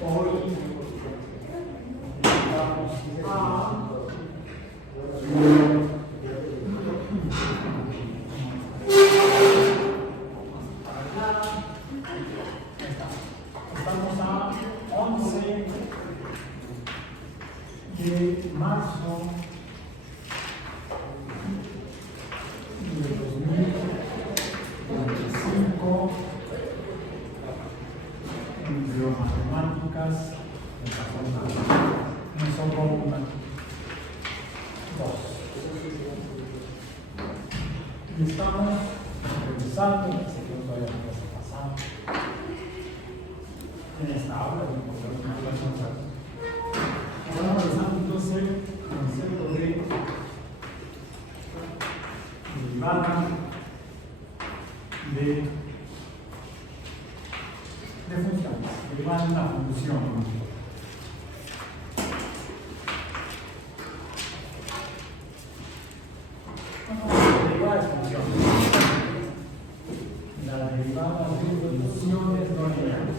Hoy vamos estamos a 11 de marzo de 2025 en biomatemáticas nosotros 2 y estamos revisando que se quedó todavía la clase pasada en esta aula estamos revisando entonces el concepto de derivada de funciones, derivada de una función. La derivada de funciones. La derivada de funciones no lineales.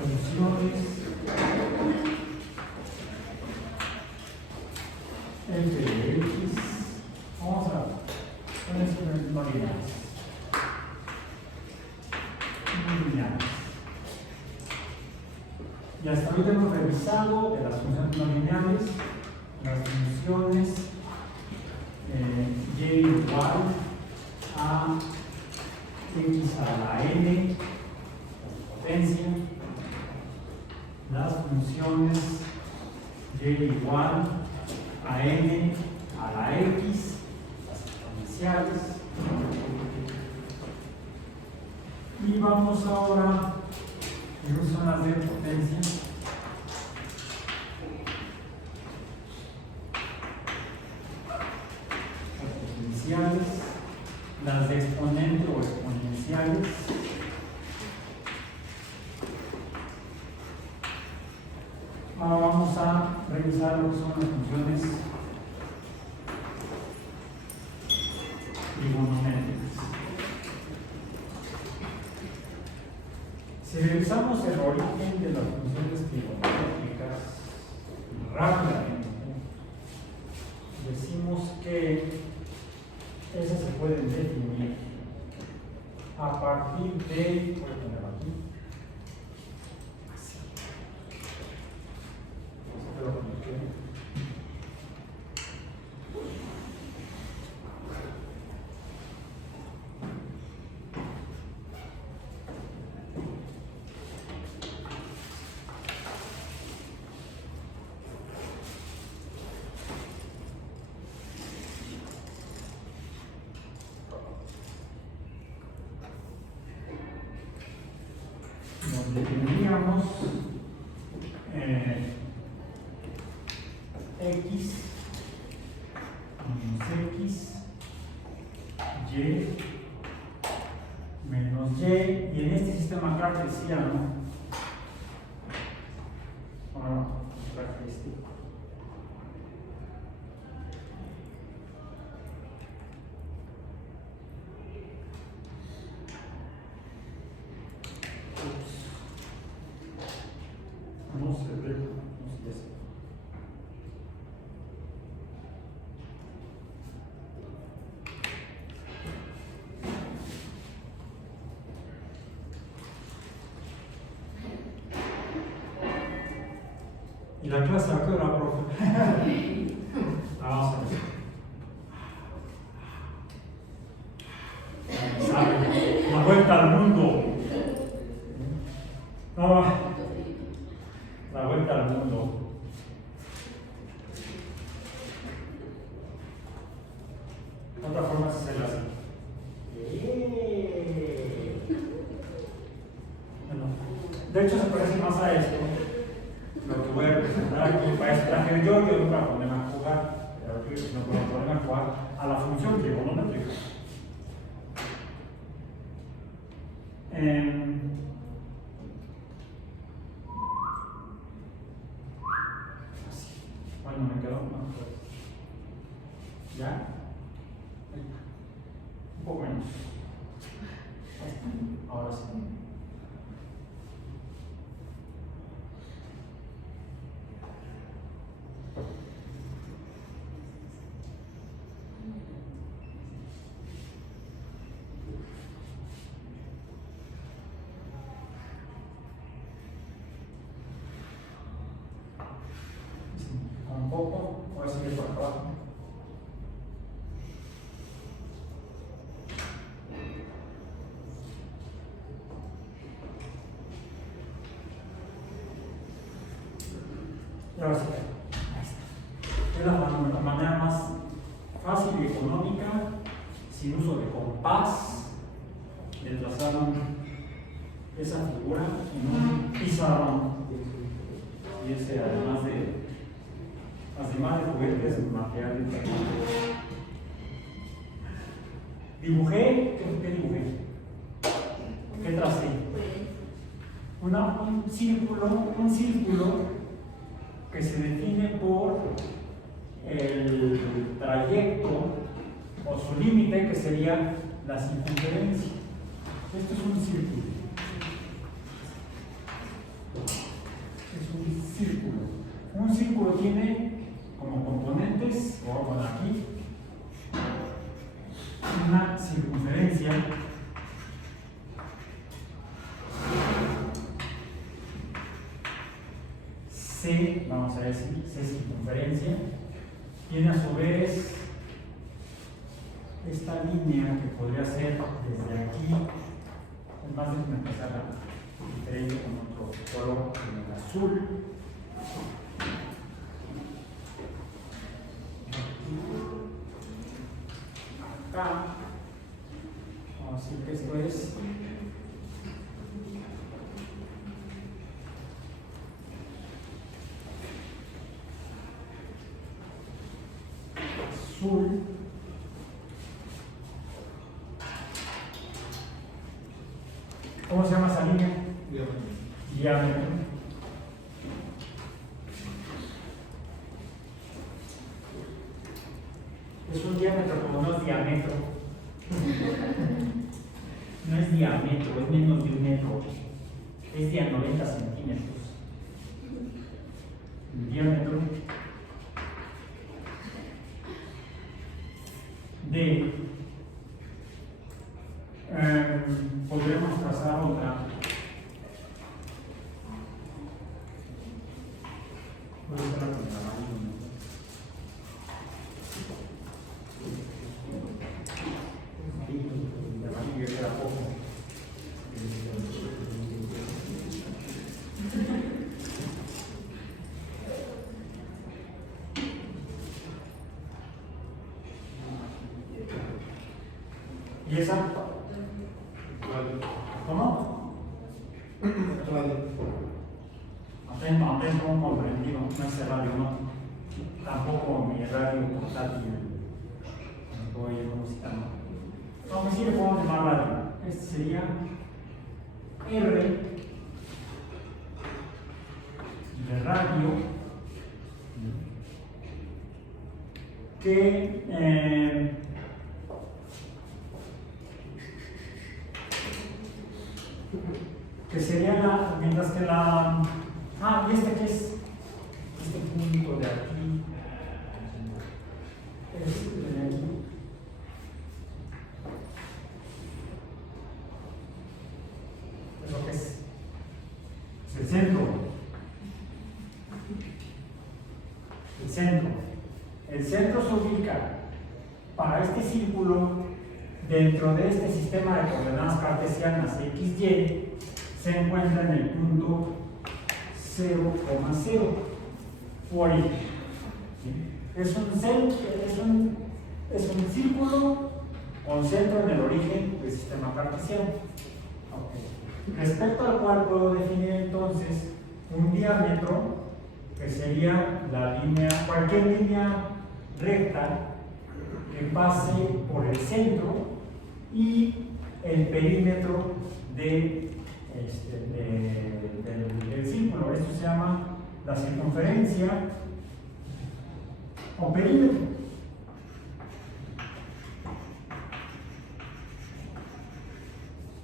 Funciones f de x. Vamos a ver. Son exponentes no lineales. Y hasta ahorita hemos revisado de las funciones no lineales las funciones y igual a x a la n, potencia, las funciones y igual a n a la x, las exponenciales. Y vamos ahora a zonas de potencia. Potenciales, las de exponente o exponenciales. Ahora vamos a revisar lo que son las funciones trigonométricas. Si revisamos el origen de las funciones trigonométricas rápidamente, decimos que esas se pueden definir a partir de, voy a poner aquí, donde tendríamos x menos x, y menos y, y en este sistema cartesiano, característico, no se ve, no se ve. ¿Y la clase a qué hora, profe? Vamos a ver. ¿Sabe? La vuelta al mundo. No, la vuelta al mundo. Otra forma es hacerla así. Bueno, de hecho se parece más a esto. Lo que voy a representar aquí para este traje de yo no para ponerme a jugar, no puedo ponerme a jugar a la función trigonométrica. Bueno, me quedó más. ¿Ya? Un poco menos. Ahora sí. Ahora sí, ahí está. Es la manera más fácil y económica, sin uso de compás, de trazar esa figura en un pizarrón. Y ese, además de juguetes, material de trabajo. Dibujé, ¿qué dibujé? ¿Qué tracé? Un círculo que se define por el trayecto o su límite, que sería la circunferencia. Esto es un círculo. Es un círculo. Un círculo tiene como componentes, voy a poner aquí, una circunferencia, C, vamos a decir, C circunferencia, tiene a su vez esta línea que podría ser desde aquí, es más, déjenme empezar diferente con otro color, en el azul. Acá, vamos a decir que esto es azul, ¿cómo se llama esa línea? Diámetro. Es un diámetro, como no es diámetro. No es diámetro, es menos de 1 metro. Es de 90 centímetros. El diámetro de podremos trazar otra. Voy a usarla con el amarillo. El amarillo queda poco. ¿Y esa? ¿Cómo? Apenas como comprendido, no es el radio, no. Tampoco mi radio portátil. ¿Cómo se llama? No, me sirve como llamar radio. Este sería R de radio, que sería mientras que y este que es este punto de aquí, este de aquí, es lo que es el centro. El centro se ubica para este círculo dentro de este sistema de coordenadas cartesianas XY. Se encuentra en el punto 0,0 por ahí. Es un círculo con centro en el origen del sistema cartesiano. Okay. Respecto al cual puedo definir entonces un diámetro que sería cualquier línea recta que pase por el centro y el perímetro del círculo. Esto se llama la circunferencia o perímetro.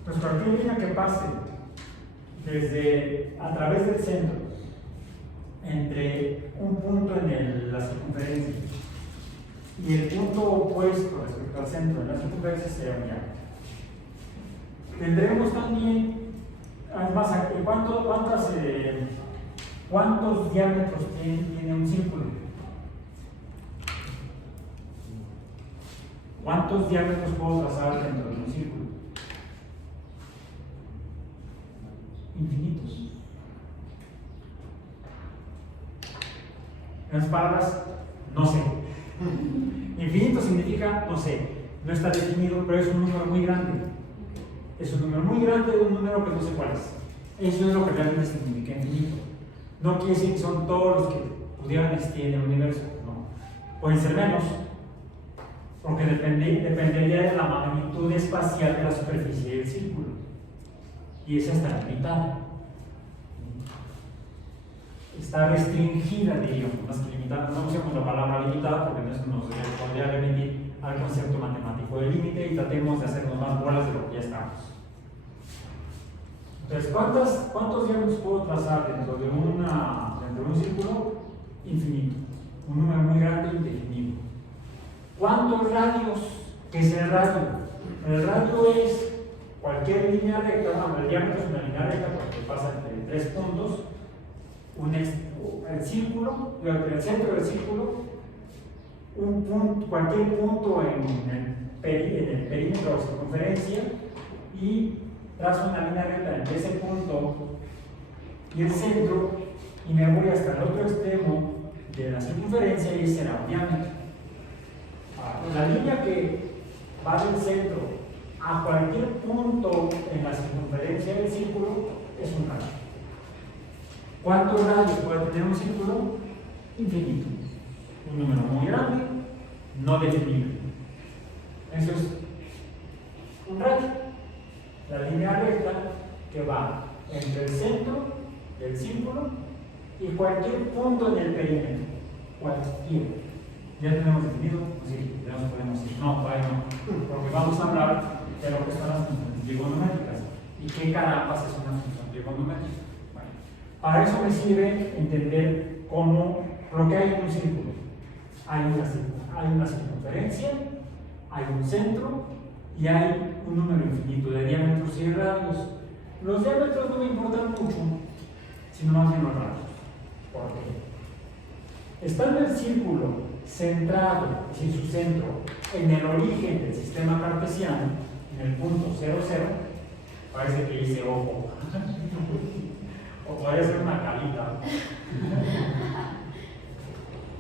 Pues cualquier línea que pase a través del centro entre un punto en la circunferencia y el punto opuesto respecto al centro de la circunferencia sería un diámetro. Tendremos también, además, ¿cuántos diámetros tiene un círculo? ¿Cuántos diámetros puedo trazar dentro de un círculo? Infinitos. En otras palabras, no sé. Infinito significa no sé, no está definido, pero es un número muy grande. Es un número muy grande de un número que no sé cuál es. Eso es lo que realmente significa infinito. No quiere decir que son todos los que pudieran existir en el universo, no. Pueden ser menos, porque dependería de la magnitud espacial de la superficie del círculo. Y esa está limitada. Está restringida, diríamos, más que limitada. No usemos la palabra limitada porque no nos podría remitir al concepto matemático de límite y tratemos de hacernos más bolas de lo que ya estamos. Entonces, ¿cuántos diámetros puedo trazar dentro de un círculo? Infinito. Un número muy grande e indefinido. ¿Cuántos radios? ¿Qué es el radio? El radio es cualquier línea recta, el diámetro es una línea recta porque pasa entre 3 puntos, el círculo, el centro del círculo, un punto, cualquier punto en el perímetro o circunferencia, y trazo una línea recta entre ese punto y el centro, y me voy hasta el otro extremo de la circunferencia, y ese será un diámetro. La línea que va del centro a cualquier punto en la circunferencia del círculo es un radio. ¿Cuántos radios puede tener un círculo? Infinito. Un número muy grande, no definido. Eso es un radio. La línea recta que va entre el centro del círculo y cualquier punto en el perímetro. Cualquier. ¿Ya tenemos definido? Sí, ya nos podemos ir. No, todavía no. Porque vamos a hablar de lo que son las funciones trigonométricas. ¿Y qué carambas es una función trigonométrica? Bueno, para eso me sirve entender cómo lo que hay en un círculo. Hay una circunferencia, hay un centro y hay un número infinito de diámetros y radios. Los diámetros no me importan mucho, sino más bien los radios. ¿Por qué? Estando el círculo centrado, es decir, su centro, en el origen del sistema cartesiano, en el punto 0, 0, parece que hice ojo, o podría ser una carita.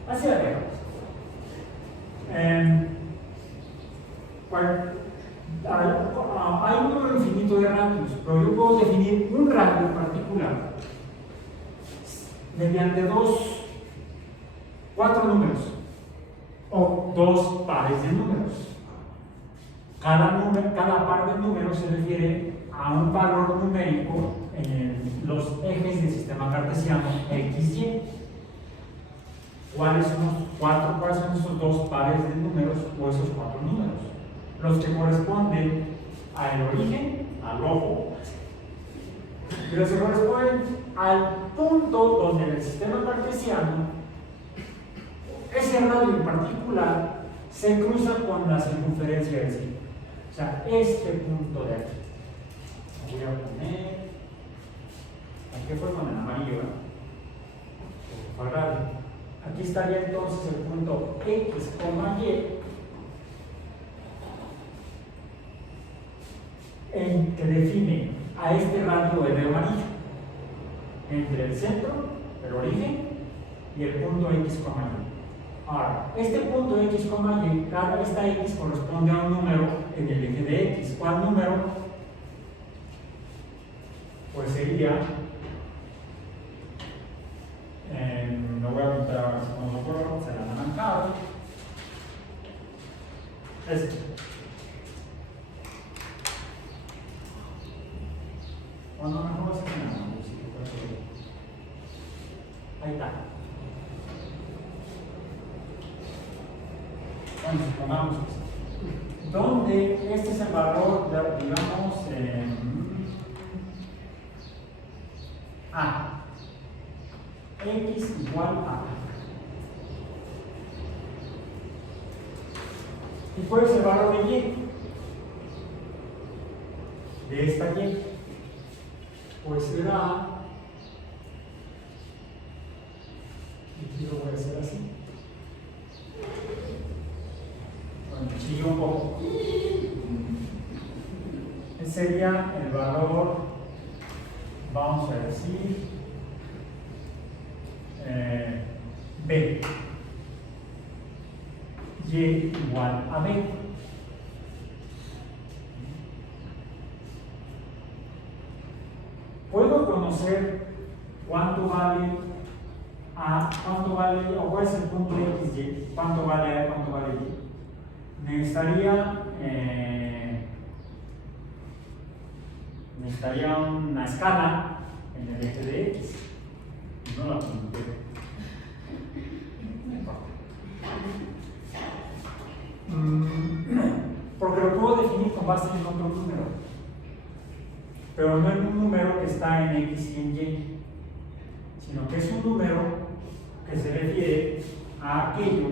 Así la vemos. Hay un número infinito de radios, pero yo puedo definir un radio particular mediante 4 números o 2 pares de números. Cada par de números se refiere a un valor numérico en los ejes del sistema cartesiano x, y. ¿Cuáles son esos 2 pares de números o esos 4 números? Los que corresponden al origen, al ojo, y los que corresponden al punto donde en el sistema cartesiano ese radio en particular se cruza con la circunferencia del círculo. O sea, este punto de aquí. Voy a poner. Aquí fue con el amarillo, fue radio. Aquí estaría entonces el punto X, Y, que define a este radio de amarillo entre el centro, el origen, y el punto X, Y. Ahora, este punto X, Y, esta X corresponde a un número en el eje de X. ¿Cuál número? Pues sería, lo voy a pintar ahora si no lo acuerdo, será anaranjado. Cuando mejor se llama, ahí está. Bueno, supongamos donde este es el valor, digamos, A. X igual a. ¿Y cuál es el valor de Y? De esta Y. Pues será, y aquí lo voy a hacer así. Bueno, sigue un poco. Ese sería el valor, vamos a decir, B. Y igual a B. Puedo conocer cuánto vale A, cuánto vale, o cuál es el punto XY, cuánto vale A, cuánto vale Y. Necesitaría una escala en el eje de X. No la apunté. Porque lo puedo definir con base en otro número, pero no en un número que está en X y en Y, sino que es un número que se refiere a aquello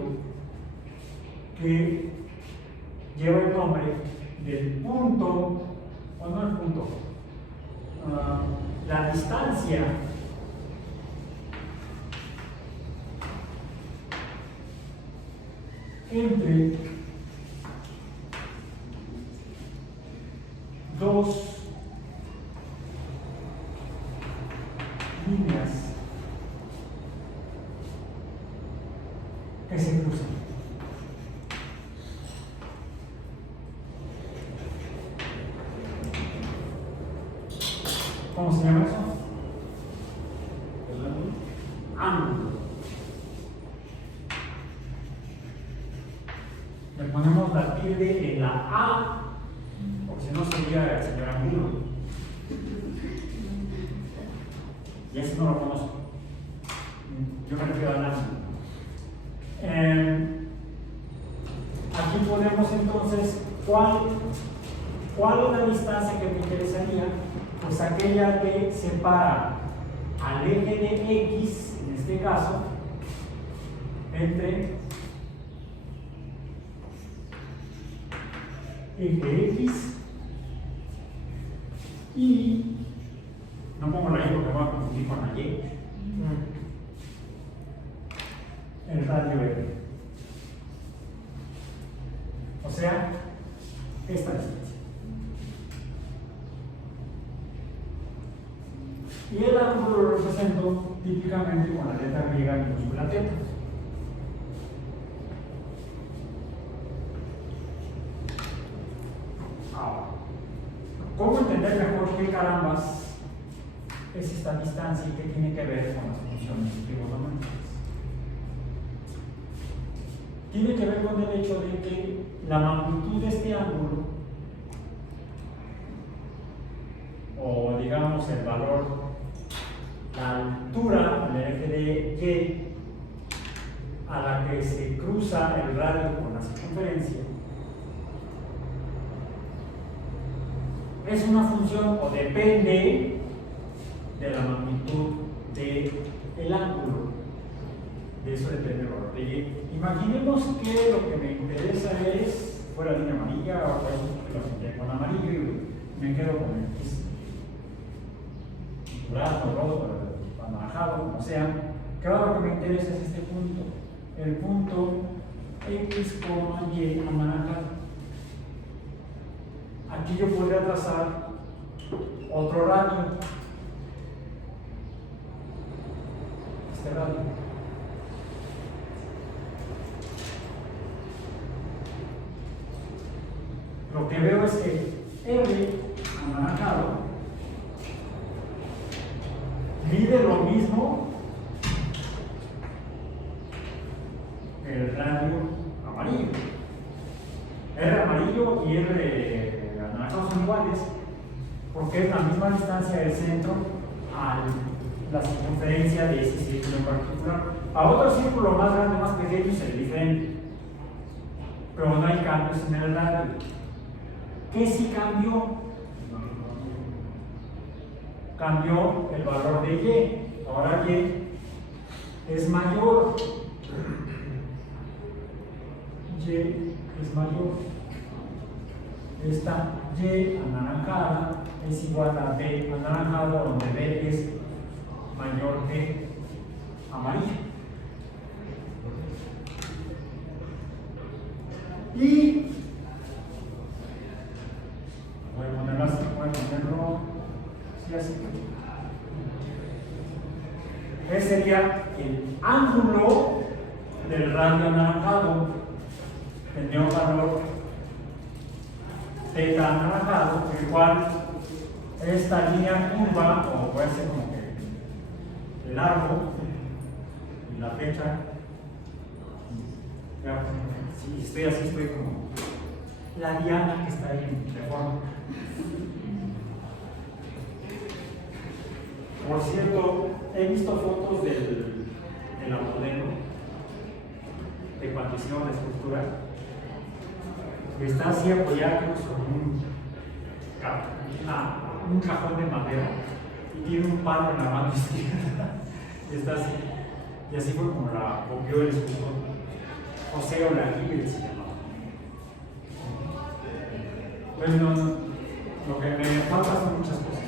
que lleva el nombre del punto, o no el punto, la distancia entre dos líneas que se cruzan. ¿Cómo se llama eso? Ángulo. Le ponemos la tilde en la A, porque si no sería el señor ángulo. Y eso no lo conozco. Yo me refiero al ángulo. Aquí ponemos entonces cuál es la distancia que me interesaría. Pues aquella que separa al eje de X, en este caso, entre eje X y, no pongo la Y porque me voy a confundir con la Y, el radio R. O sea, esta distancia. Y el ángulo lo represento típicamente con la letra griega minúscula θ. Ahora, ¿cómo entender mejor qué carambas es esta distancia y qué tiene que ver con las funciones trigonométricas? Tiene que ver con el hecho de que la magnitud de este ángulo, o digamos el valor, la altura del eje de Y a la que se cruza el radio con la circunferencia, es una función o depende de la magnitud del ángulo. De eso depende el valor de Y. Imaginemos que lo que me interesa es fuera línea amarilla, o por eso lo pinté con amarillo y me quedo con el X dorado, rojo, anaranjado, como sea. Claro, lo que me interesa es este punto, el punto X, Y anaranjado. Aquí yo podría trazar otro radio, este radio. Lo que veo es que R anaranjado mide lo mismo que el radio amarillo. R amarillo y R anaranjado son iguales porque es la misma distancia del centro a la circunferencia de ese círculo en particular. A otro círculo más grande, más pequeño, se ve diferente, pero no hay cambios en el radio. ¿Qué sí cambió? Cambió el valor de Y. Ahora Y es mayor. Y es mayor. Esta Y anaranjada es igual a B anaranjado, donde B es mayor que amarillo. Y voy a ponerlo así, voy a ponerlo así. Ese sería el ángulo del radio anaranjado tendría un valor θ anaranjado, el cual esta línea curva, o puede ser como que largo, y la fecha, si estoy así, estoy como la diana que está ahí en reforma. Por cierto, he visto fotos de la modelo, de cuando hicieron la escultura, que está así apoyado sobre un cajón de madera y tiene un palo en la mano izquierda y está así. Y así fue como la copió el escultor. José Olaguíbal se llamaba. Pues lo que me falta son muchas cosas.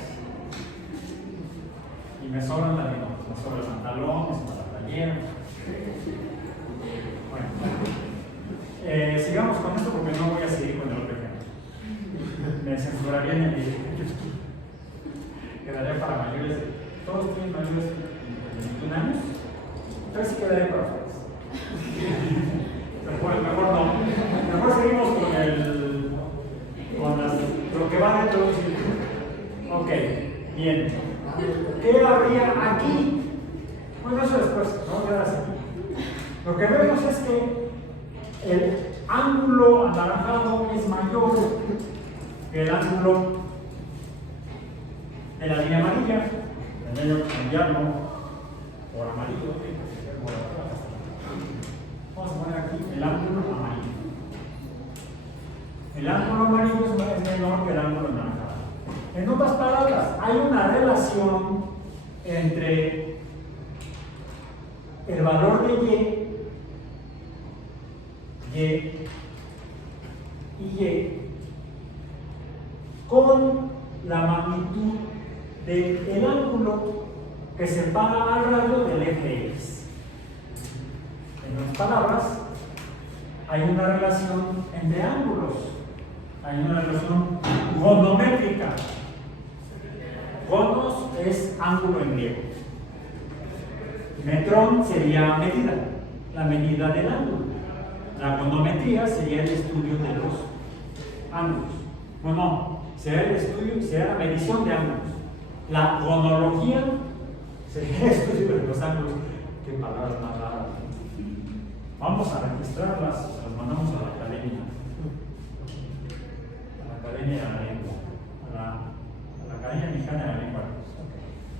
Y me sobran también, me sobra el pantalón, me sobra la playera. Bueno, sigamos con esto porque no voy a seguir con el otro ejemplo. Me censuraría en el video. Quedaría para mayores. ¿Todos tienen mayores de 21 años? Entonces sí quedaría para ustedes. Mejor no. Mejor seguimos con lo que va dentro de un círculo. Ok, bien. ¿Qué habría aquí? Bueno, eso después, no queda así. Lo que vemos es que el ángulo anaranjado es mayor que el ángulo de la línea amarilla. Tendría que cambiarlo por amarillo. Vamos a poner aquí el ángulo amarillo. El ángulo amarillo es menor que el ángulo anaranjado. En otras palabras, hay una relación entre el valor de y con la magnitud del ángulo que separa al radio del eje X. En otras palabras, hay una relación entre ángulos, hay una relación gonométrica. Gonos es ángulo en griego. Metrón sería medida, la medida del ángulo. La gonometría sería el estudio de los ángulos. No, sería la medición de ángulos. La gonología sería el estudio de los ángulos. Qué palabras más raras. Vamos a registrarlas, se las mandamos a la academia. A la Academia de la Lengua. A la Academia Mexicana de la Lengua.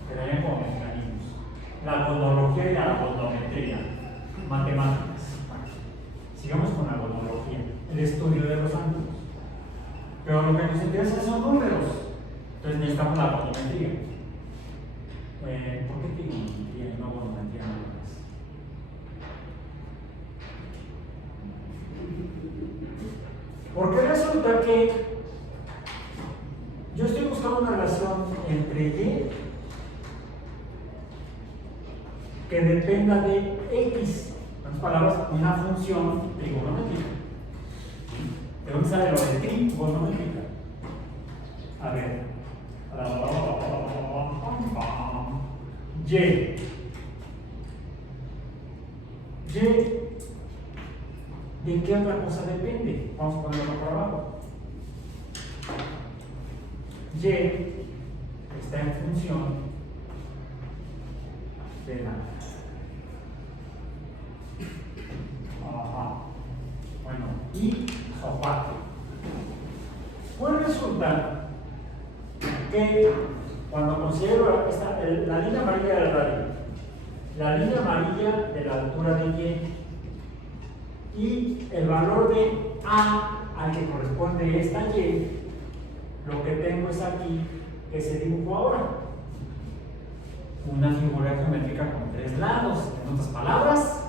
Quedarían como mecanismos. La gonología y la gonometría. Matemáticas. Sigamos con la gonología, el estudio de los ángulos. Pero lo que nos interesa son números. Entonces necesitamos la gonometría. ¿Por qué gonometría y no gonometría nada más? Porque resulta que yo estoy buscando una relación entre y que dependa de x. En otras palabras, una función trigonométrica. ¿De dónde sale lo de trigonométrica? A ver. Y. ¿De qué otra cosa depende? Vamos a ponerlo por abajo. Y está en función de la. Bueno, y o 4. Pues resulta que cuando considero la línea amarilla del radio, la línea amarilla de la altura de y el valor de A al que corresponde esta Y, lo que tengo es aquí que se dibujó ahora. Una figura geométrica con 3 lados. En otras palabras,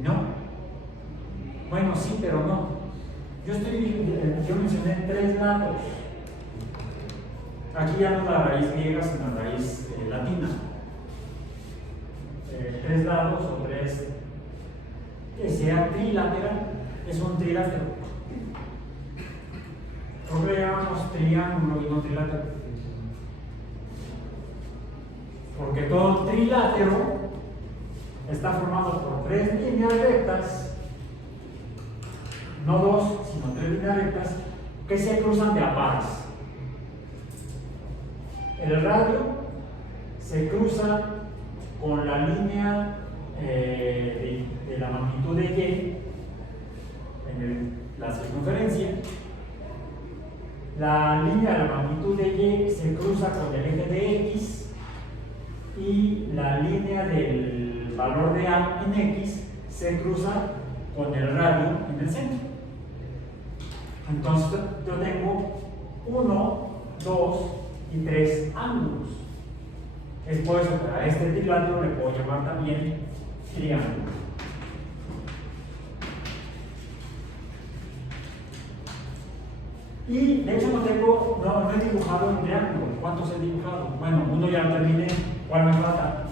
no. Bueno, sí, pero no. Yo mencioné 3 lados. Aquí ya no es la raíz griega, sino la raíz latina. 3 lados o 3, que sea trilateral, es un trilátero. ¿Por qué le llamamos triángulo y no trilátero? Porque todo trilátero está formado por 3 líneas rectas, no 2, sino 3 líneas rectas, que se cruzan de a pares. El radio se cruza con la línea de la magnitud de Y en la circunferencia. La línea de la magnitud de Y se cruza con el eje de X y la línea del valor de A en X se cruza con el radio en el centro. Entonces yo tengo 1, 2 y 3 ángulos. Es por eso que a este trilátero le puedo llamar también triángulo. Y de hecho no he dibujado un triángulo. ¿Cuántos he dibujado? Bueno, uno ya lo terminé. ¿Cuál me falta?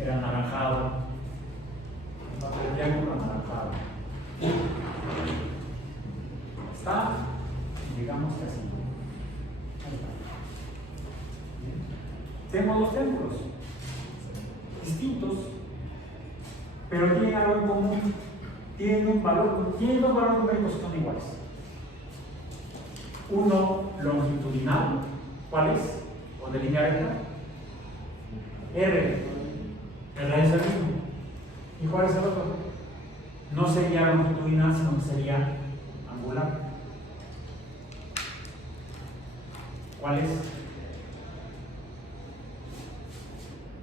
El anaranjado. Me falta el triángulo anaranjado. ¿Está? Digamos que así. Ahí está. Tengo dos triángulos distintos, pero tienen algo en común. Tienen dos valores numéricos que son iguales. Uno longitudinal, ¿cuál es? ¿O de línea recta? R, el radio es el mismo. ¿Y cuál es el otro? No sería longitudinal, sino que sería angular. ¿Cuál es?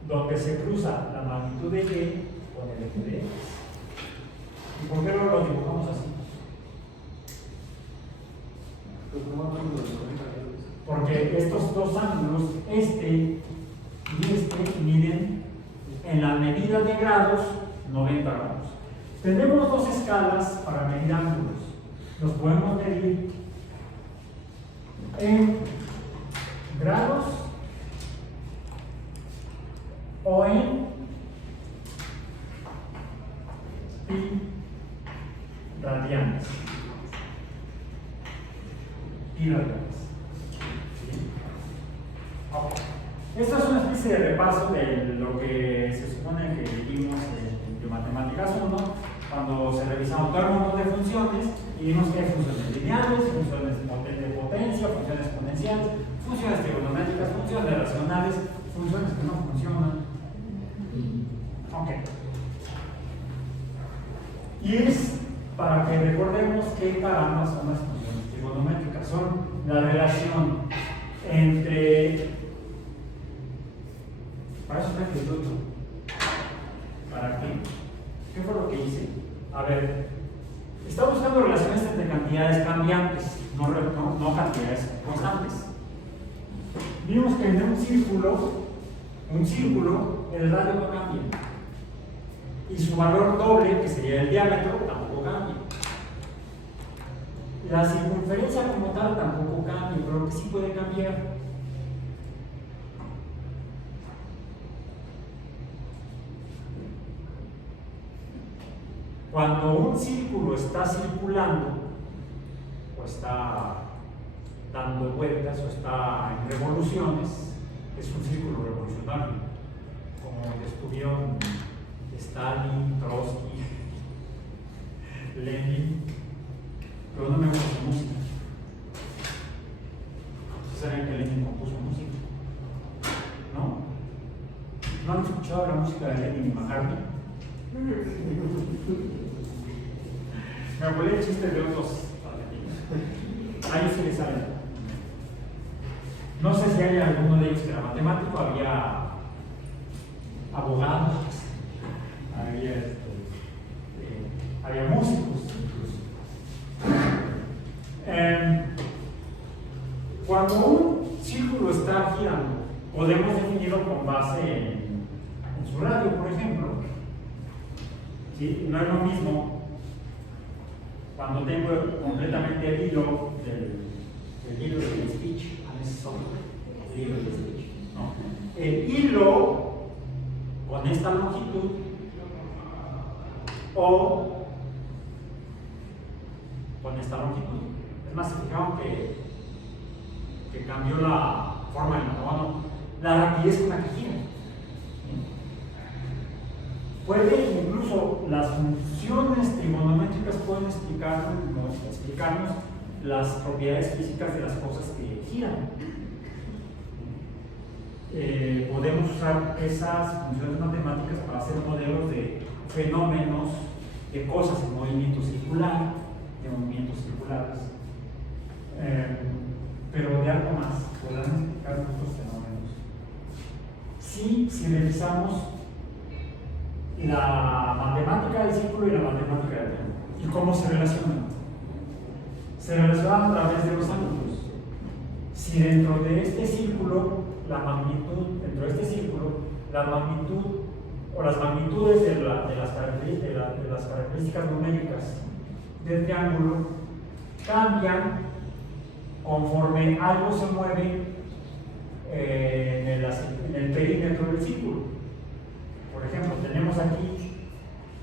Donde se cruza la magnitud de Y con el eje de X. ¿Y por qué no lo dibujamos así? Porque estos dos ángulos, este y este, miden en la medida de grados 90 grados. Tenemos dos escalas para medir ángulos. Los podemos medir en grados o en pi radianes. Pi radianes. Esta es una especie de repaso de lo que se supone que vimos en Matemáticas 1, cuando se revisaron todo un montón de funciones y vimos que hay funciones lineales, funciones de potencia, funciones exponenciales, funciones trigonométricas, funciones racionales, funciones que no funcionan. Ok. Y es para que recordemos que para ambas son las funciones trigonométricas. Son la relación entre... Para eso está escrito. ¿Para qué? ¿Qué fue lo que hice? A ver, está buscando relaciones entre cantidades cambiantes, no cantidades constantes. Vimos que en un círculo, el radio no cambia. Y su valor doble, que sería el diámetro, tampoco cambia. La circunferencia como tal tampoco cambia, pero lo que sí puede cambiar. Cuando un círculo está circulando, o está dando vueltas, o está en revoluciones, es un círculo revolucionario, como descubrieron Stalin, Trotsky, Lenin, pero no me gusta su música. ¿Ustedes saben que Lenin compuso música? ¿No? ¿No han escuchado la música de Lenin y McCartney? Me acuerdo el chiste de otros argentinos. A ellos sí les saben. No sé si hay alguno de ellos que era matemático, había abogados, había músicos incluso. Cuando un círculo está girando, podemos definirlo con base en su radio, por ejemplo. ¿Sí? No es lo mismo cuando tengo completamente el hilo del Stitch, el hilo del Stitch, ¿no? El hilo con esta longitud o con esta longitud. Es más, se fijaron que cambió la forma del mono, la rapidez con la que gira. las funciones trigonométricas pueden explicarnos las propiedades físicas de las cosas que giran. Podemos usar esas funciones matemáticas para hacer modelos de fenómenos, de cosas en movimiento circular, de movimientos circulares, pero de algo más, podrán explicar estos fenómenos. Si revisamos la matemática del círculo y la matemática del triángulo, ¿y cómo se relacionan? Se relacionan a través de los ángulos. Si dentro de este círculo, la magnitud o las magnitudes de las características numéricas del triángulo cambian conforme algo se mueve en el perímetro del círculo. Por ejemplo, tenemos aquí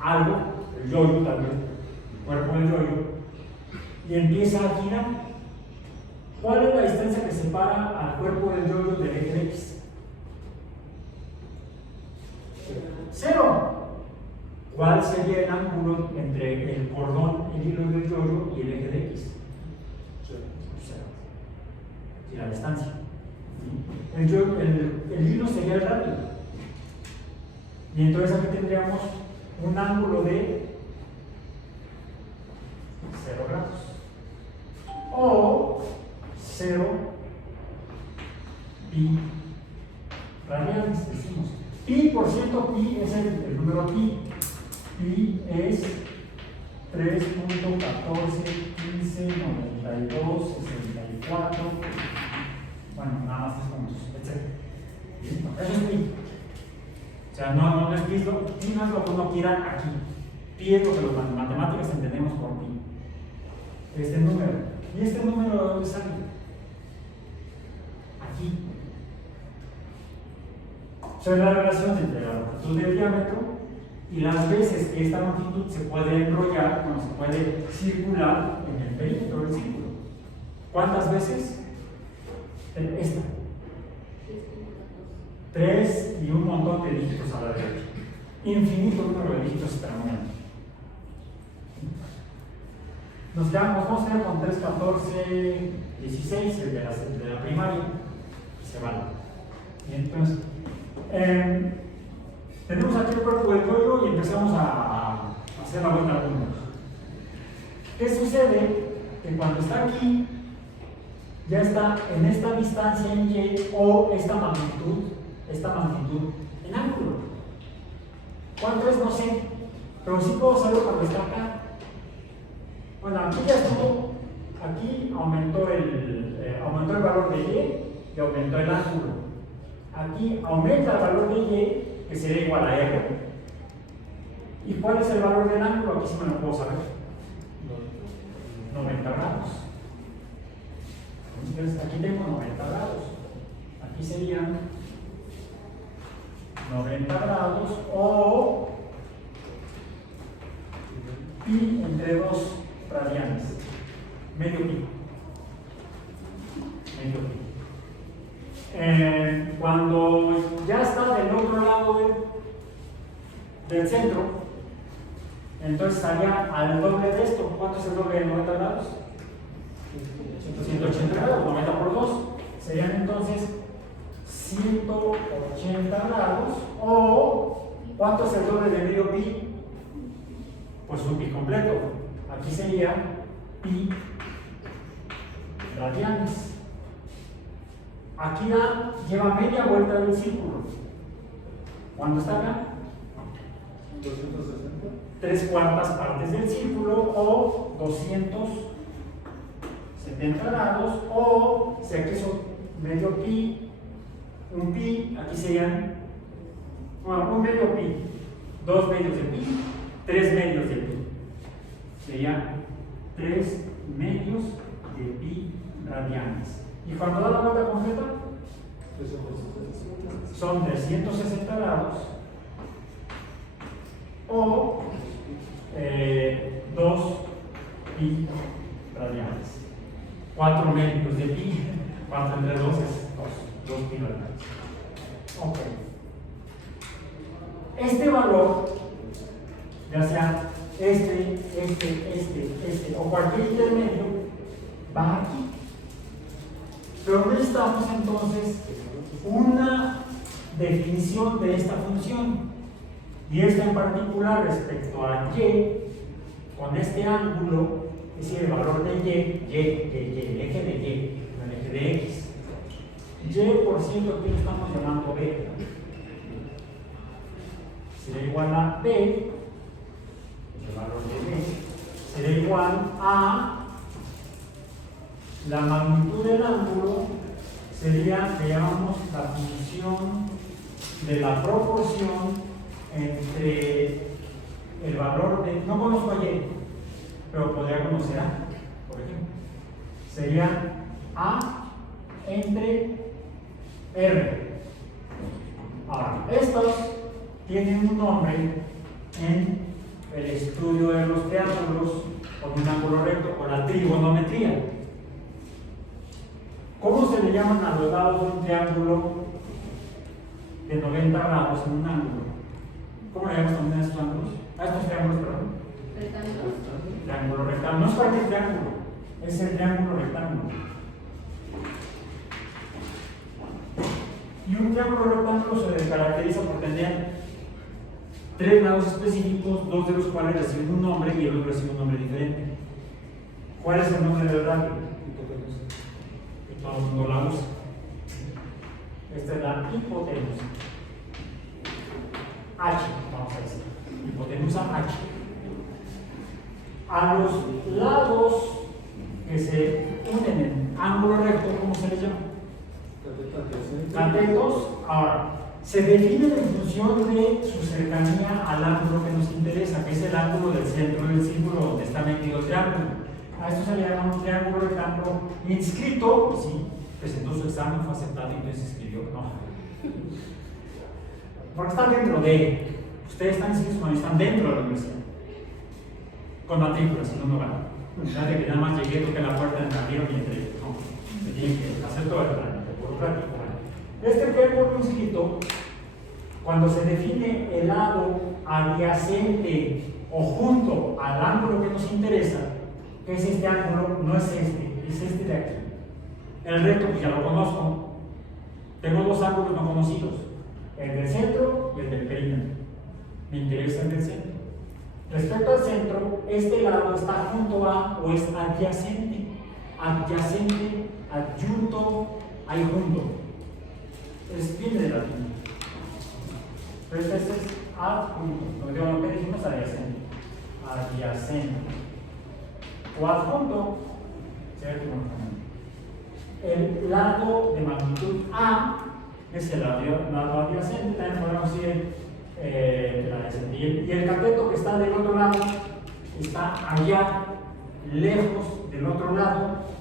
algo, el yoyo tal vez, el cuerpo del yoyo, y empieza a girar. ¿Cuál es la distancia que separa al cuerpo del yoyo del eje de X? 0. ¿Cuál sería el ángulo entre el cordón, el hilo del yoyo y el eje de X? 0. Y la distancia. El hilo sería el radio. Y entonces aquí tendríamos un ángulo de 0 grados. O 0 pi radianes, decimos. Pi, por cierto, pi es el número pi. Pi es 3.14, 15, 92, 64. Bueno, nada más 3 puntos, etc. Eso es pi. O sea, no es pi, pi no es lo que uno quiera aquí. Pi es lo que los matemáticos entendemos por pi. Este número. ¿Y este número de dónde sale? Aquí. O sea, la relación entre la longitud del diámetro y las veces que esta longitud se puede enrollar, se puede circular en el perímetro del círculo. ¿Cuántas veces? Esta. 3 y un montón de dígitos a la derecha. Infinito número de dígitos extremadamente. Nos vamos a quedar con 3, 14, 16, el de la primaria, y se vale. Y entonces, tenemos aquí el cuerpo del yoyo y empezamos a hacer la vuelta al mundo. ¿Qué sucede? Que cuando está aquí, ya está en esta distancia en Y o esta magnitud en ángulo. ¿Cuánto es? No sé, pero sí puedo saber cuando está acá. Bueno, aquí ya estuvo, aquí aumentó el valor de Y y aumentó el ángulo. Aquí aumenta el valor de Y, que sería igual a R. ¿Y cuál es el valor del ángulo? Aquí sí me lo puedo saber. 90 grados. Entonces aquí tengo 90 grados. Aquí serían 90 grados o pi entre 2 radianes. Medio pi. Cuando ya está del otro lado del centro, entonces estaría al doble de esto. ¿Cuánto es el doble de 90 grados? 180 grados, 90 por 2. Serían entonces 180 grados. O, ¿cuánto es el doble de medio pi? Pues un pi completo. Aquí sería pi radianes. Aquí lleva media vuelta del círculo. ¿Cuándo está acá? 260. 3/4 partes del círculo o 270 grados. O si aquí son medio pi, un pi, aquí serían, bueno, un medio pi, 2 medios de pi, 3 medios de pi. Serían 3 medios de pi radianes. ¿Y cuando da la vuelta completa? Son 360 grados o 2 pi radianes. 4 medios de pi, 4 entre 2 es 2 pi radianes. Ok. Este valor ya sea este, o cualquier intermedio, va aquí. Pero necesitamos entonces una definición de esta función, y esta en particular respecto a y, con este ángulo, es decir, el valor de y, el eje de y, el eje de x. Y, por cierto, aquí lo estamos llamando b. Será igual a b, el valor de b, será igual a la magnitud del ángulo, sería, veamos, la función de la proporción entre el valor de, no conozco a y, pero podría conocer a, por ejemplo, sería a entre r. Ahora, estos tienen un nombre en el estudio de los triángulos con un ángulo recto, o la trigonometría. ¿Cómo se le llaman a los lados de un triángulo de 90 grados en un ángulo? ¿Cómo le llamamos también a estos ángulos? A estos triángulos, perdón. Rectángulo. Triángulo rectángulo. No es cualquier triángulo, es el triángulo rectángulo. Y un triángulo rectángulo se caracteriza por tener 3 lados específicos, 2 de los cuales reciben un nombre y el otro recibe un nombre diferente. ¿Cuál es el nombre del radio? Que todo el mundo la usa. Esta es la hipotenusa. H, vamos a decir. Hipotenusa H. A los lados que se unen en ángulo recto, ¿cómo se les llama? Catetos. Ahora, se definen en función de su cercanía al ángulo que nos interesa, que es el ángulo del centro del círculo donde está metido el triángulo. A esto se le llama un triángulo rectángulo inscrito, sí, presentó su examen, fue aceptado y entonces escribió, no. Porque está dentro de, ustedes están inscritos cuando están dentro de la universidad, con matrícula, si no, no van. No de que nada más llegué, toqué la puerta, me abrieron y entré, no, se tienen que hacer todo el trámite, por práctico. Este triángulo inscrito, cuando se define el lado adyacente o junto al ángulo que nos interesa, que es este ángulo, no es este de aquí. El recto, pues ya lo conozco. Tengo 2 ángulos no conocidos, el del centro y el del perímetro. Me interesa el del centro. Respecto al centro, este lado está junto a o es adyacente. Adyacente, adyunto, ahí junto. Viene de latín. Pero este es adjunto. Lo que dijimos adyacente. Adyacente. O adjunto, ¿cierto? El lado de magnitud A es el lado adyacente, también podemos decir el adyacente. Y el cateto que está del otro lado está allá, lejos del otro lado.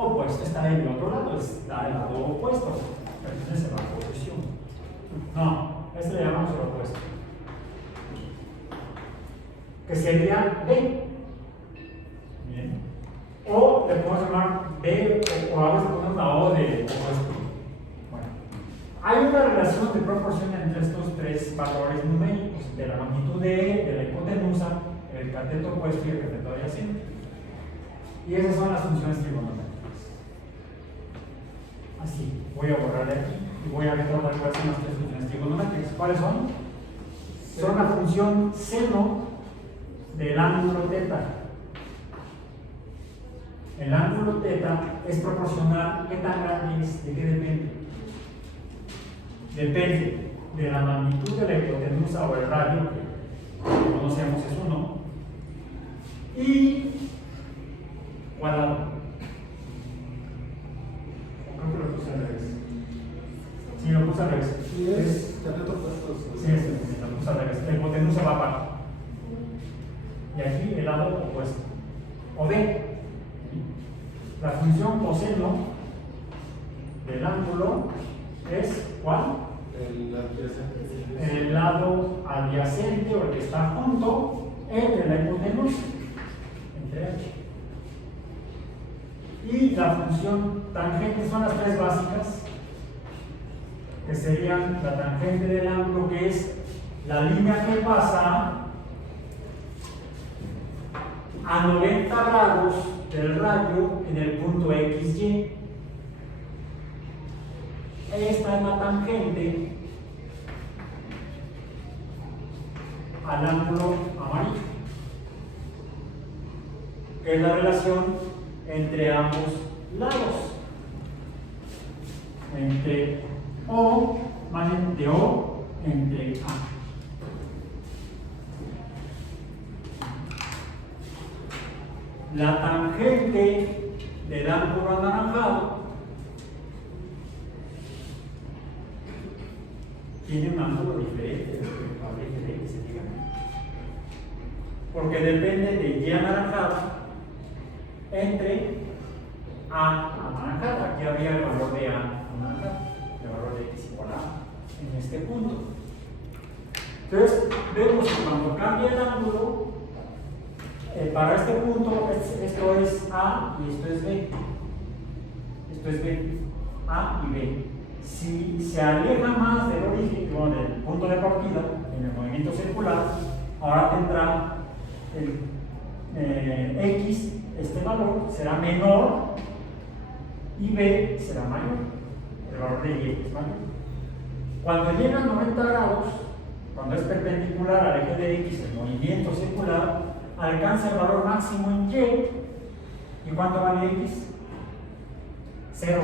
Opuesto, está del otro lado, está del lado opuesto. Pertenece a la oposición. No, este le llamamos el opuesto. Que sería B. Bien. O le podemos llamar B, o a veces ponemos la O de opuesto. Bueno, hay una relación de proporción entre estos 3 valores numéricos, de la magnitud de la hipotenusa, el cateto opuesto y el cateto adyacente. Y esas son las funciones trigonométricas. Así, voy a borrar de aquí y voy a recordar cuáles son las 3 funciones trigonométricas. ¿Cuáles son? Son la función seno del ángulo teta. El ángulo teta es proporcional. ¿Qué tan grande es? ¿De qué depende? Depende de la magnitud de la hipotenusa o el radio, que conocemos es 1, y cuadrado. Creo que lo puse al revés. Sí, lo puse al revés. Sí, es cateto opuesto. Sí, lo puse al revés. La hipotenusa va para abajo. Y aquí el lado opuesto. O B. La función coseno del ángulo es ¿cuál? El lado adyacente o el que está junto entre la hipotenusa, entre H. Y la función tangente son las 3 básicas, que serían la tangente del ángulo, que es la línea que pasa a 90 grados del rayo en el punto XY. Esta es la tangente al ángulo amarillo, que es la relación entre ambos lados, entre O, más bien de O entre A. La tangente del ángulo anaranjado tiene un ángulo diferente respecto al eje de X, porque depende de Y anaranjada entre A anaranjada. Aquí habría el valor de A anaranjada, el valor de X igual a A en este punto. Entonces, vemos que cuando cambia el ángulo, para este punto, esto es A y esto es B. Esto es B, A y B. Si se aleja más del origen, bueno, del punto de partida, en el movimiento circular, ahora tendrá el X, este valor será menor, y B será mayor, el valor de Y es mayor. Cuando llega a 90 grados, cuando es perpendicular al eje de X, el movimiento circular alcanza el valor máximo en Y. ¿Y cuánto vale X? 0.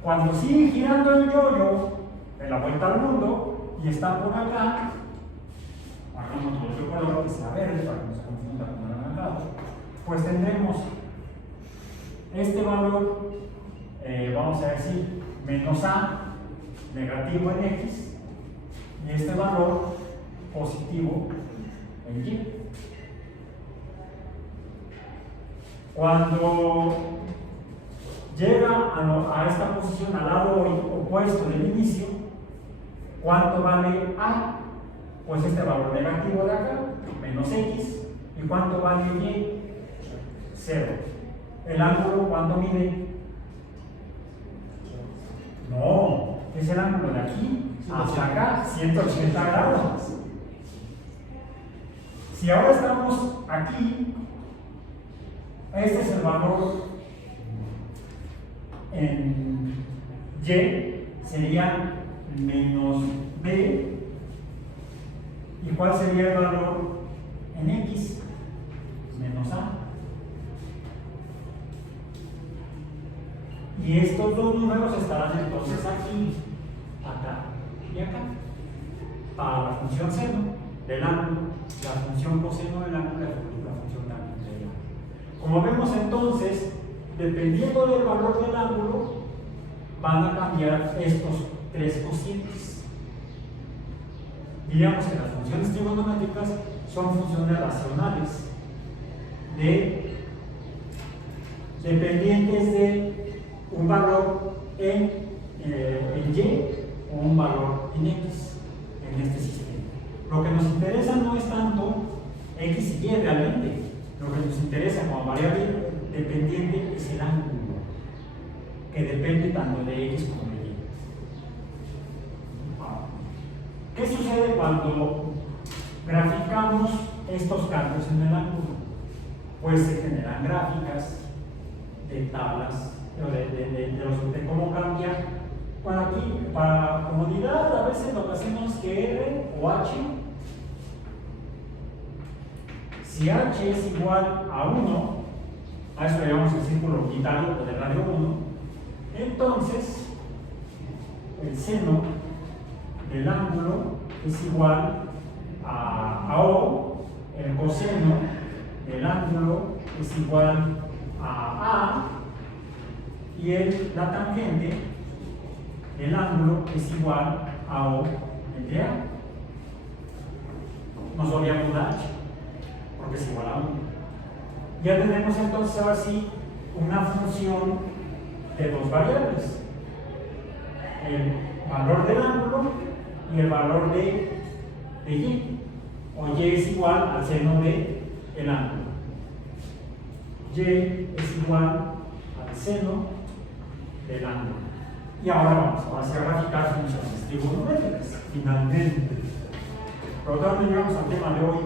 Cuando sigue girando el yo-yo en la vuelta al mundo y está por acá, hagamos otro color que sea verde para que no se confunda con el anaranjado, pues tendremos este valor, vamos a decir, menos A, negativo en X, y este valor positivo en Y. Cuando llega a esta posición al lado opuesto del inicio, ¿cuánto vale A? Pues este valor negativo de acá, menos X. ¿Y cuánto vale Y? 0. ¿El ángulo cuánto mide? No, es el ángulo de aquí hasta acá, 180 grados. Si ahora estamos aquí, este es el valor en Y, sería menos B. ¿Y cuál sería el valor en X? Menos A. Y estos dos números estarán entonces aquí, acá y acá, para la función seno del ángulo, la función coseno del ángulo y la función tangente del ángulo. Como vemos entonces, dependiendo del valor del ángulo, van a cambiar estos tres cocientes. Diríamos que las funciones trigonométricas son funciones racionales dependientes de un valor en Y o un valor en X en este sistema. Lo que nos interesa no es tanto X y Y realmente. Lo que nos interesa como variable dependiente es el ángulo, que depende tanto de X como de Y. ¿Qué sucede cuando graficamos estos cambios en el ángulo? Pues se generan gráficas de tablas, de cómo cambia. Bueno, aquí, para comodidad, a veces lo que hacemos es que R o H, si H es igual a 1, a eso le llamamos el círculo unitario o de radio 1, entonces el seno del ángulo es igual a O, el coseno del ángulo es igual a y la tangente del ángulo es igual a O entre A. Nos olvidamos de H, porque es igual a 1. Ya tenemos entonces ahora sí una función de dos variables: el valor del ángulo y el valor de Y, o Y es igual al seno del ángulo. Y es igual al seno del ángulo. Y ahora vamos a graficar funciones trigonométricas, finalmente. Pero todavía no llegamos al tema de hoy.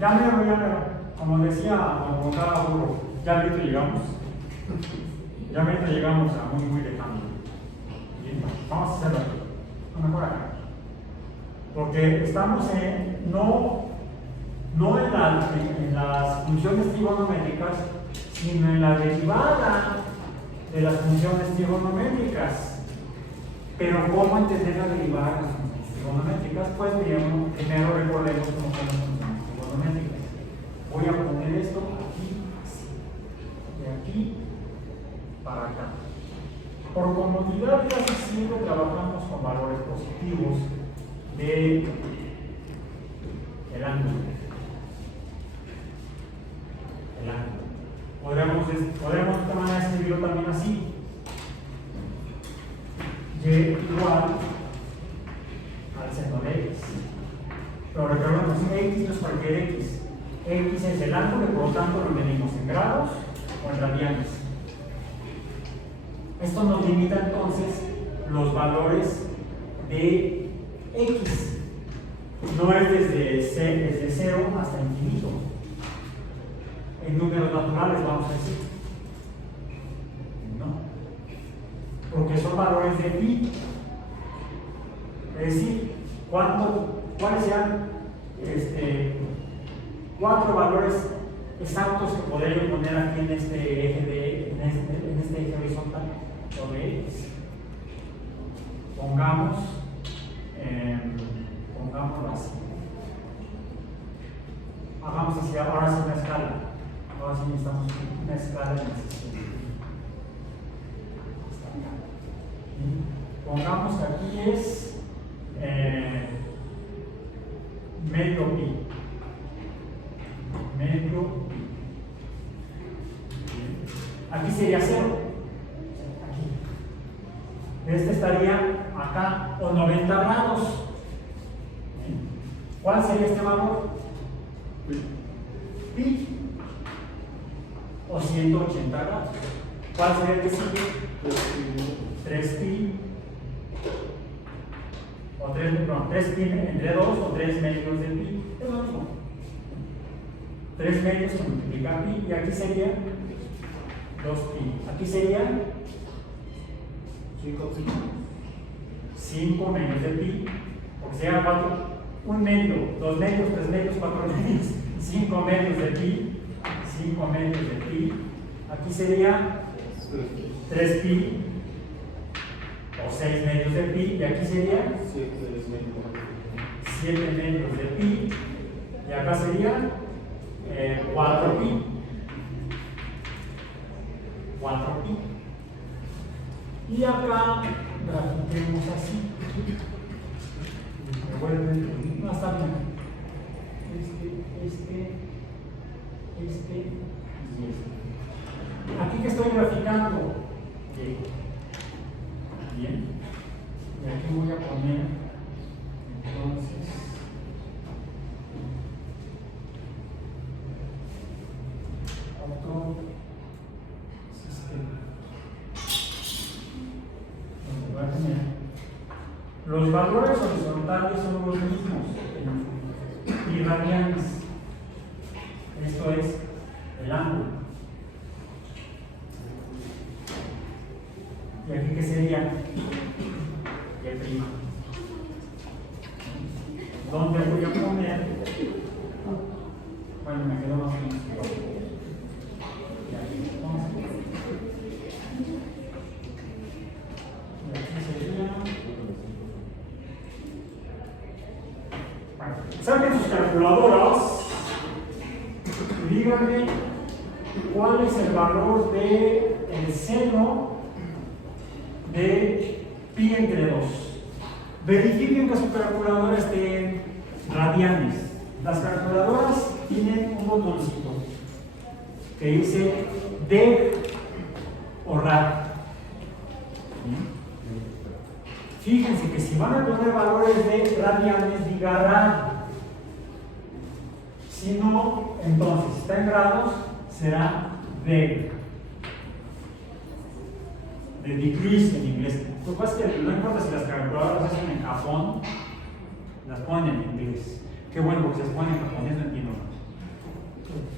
Ya mero. Como decía don Gonzalo Burro, ya ahorita llegamos. Ya ahorita llegamos a muy lejano. Bien, vamos a hacerlo aquí. A lo mejor acá. Porque estamos no en las funciones trigonométricas, sino en la derivada de las funciones trigonométricas. Pero ¿cómo entender la derivada de las funciones trigonométricas? Pues primero recordemos cómo son las funciones trigonométricas. Voy a poner esto aquí, así, de aquí para acá. Por comodidad casi siempre trabajamos con valores positivos del ángulo. El ángulo. Podríamos de esta manera escribirlo también así. Y igual al seno de x. Pero recordemos, x no es cualquier x. X es el ángulo y por lo tanto lo medimos en grados o en radianes. Esto nos limita entonces los valores de x. No es desde 0 hasta infinito. En números naturales vamos a decir. No. Porque son valores de pi. Es decir, ¿cuáles sean 4 valores exactos que podría poner aquí en este eje en este eje horizontal sobre x? Pongámoslo así. Hagamos así, ahora sí una escala. Ahora sí necesitamos una escala en ese sentido. Pongamos que aquí es medio pi. Aquí sería 0. Aquí. Este estaría acá, o 90 grados. ¿Cuál sería este valor? Pi. O 180 grados. ¿Cuál sería el que sigue? 3pi. O 3pi entre 2 o 3 medios de pi. Es lo mismo. 3 medios se multiplica pi y aquí sería 2pi. Aquí sería 5 medios de pi, porque sería 4, 1 medio, 2 medios, 3 medios, 4 medios, 5 medios de pi, 5 medios de pi. Aquí sería 3pi o 6 medios de pi y aquí sería 7 medios de pi y acá sería 4pi. 4pi. Y acá grafiquemos así. No está bien. Este y este. Aquí que estoy graficando. Bien. Y aquí voy a poner entonces. Otro sistema. Donde voy a tener los valores horizontales son los mismos y radianes. Esto es el ángulo. Y aquí que sería y prima. ¿Dónde voy a poner? Bueno, me quedo más o menos. Y aquí vamos a poner. Y aquí sería. Bueno, saquen sus calculadoras y díganme cuál es el valor del seno de pi entre 2. Verifiquen que su calculadora esté en radianes. Las calculadoras tienen un botoncito que dice deg o rad. Fíjense que si van a poner valores de radianes, diga rad. Si no, entonces, si está en grados, será deg. De degrees en inglés. Lo que pasa es que no importa si las calculadoras hacen en Japón Las ponen en inglés. Qué bueno, porque se las ponen en japonés, no entiendo nada.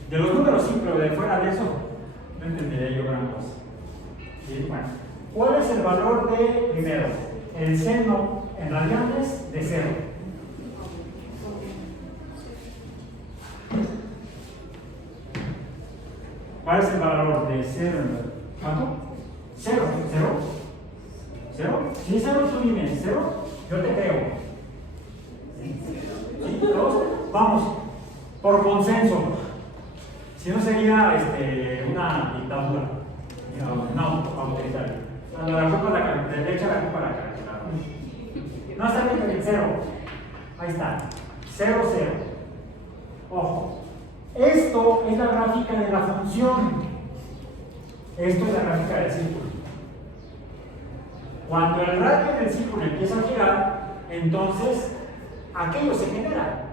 De los números sí, pero de fuera de eso no entendería yo gran cosa. ¿Sí? Bueno, ¿cuál es el valor de, primero, el seno en radianes de 0? ¿Cuál es el valor de 0 en ¿cuánto? 0, 0. ¿Cero? Si es 0, tú dime, ¿0? Yo te creo. ¿Sí? ¿Todos? Vamos, por consenso. Si no sería una dictadura. No, autoritaria. La culpa a la derecha, la culpa a la cara. No está bien el 0. Ahí está. 0, 0. Ojo. Esto es la gráfica de la función. Esto es la gráfica del círculo. Cuando el radio del círculo empieza a girar, entonces aquello se genera.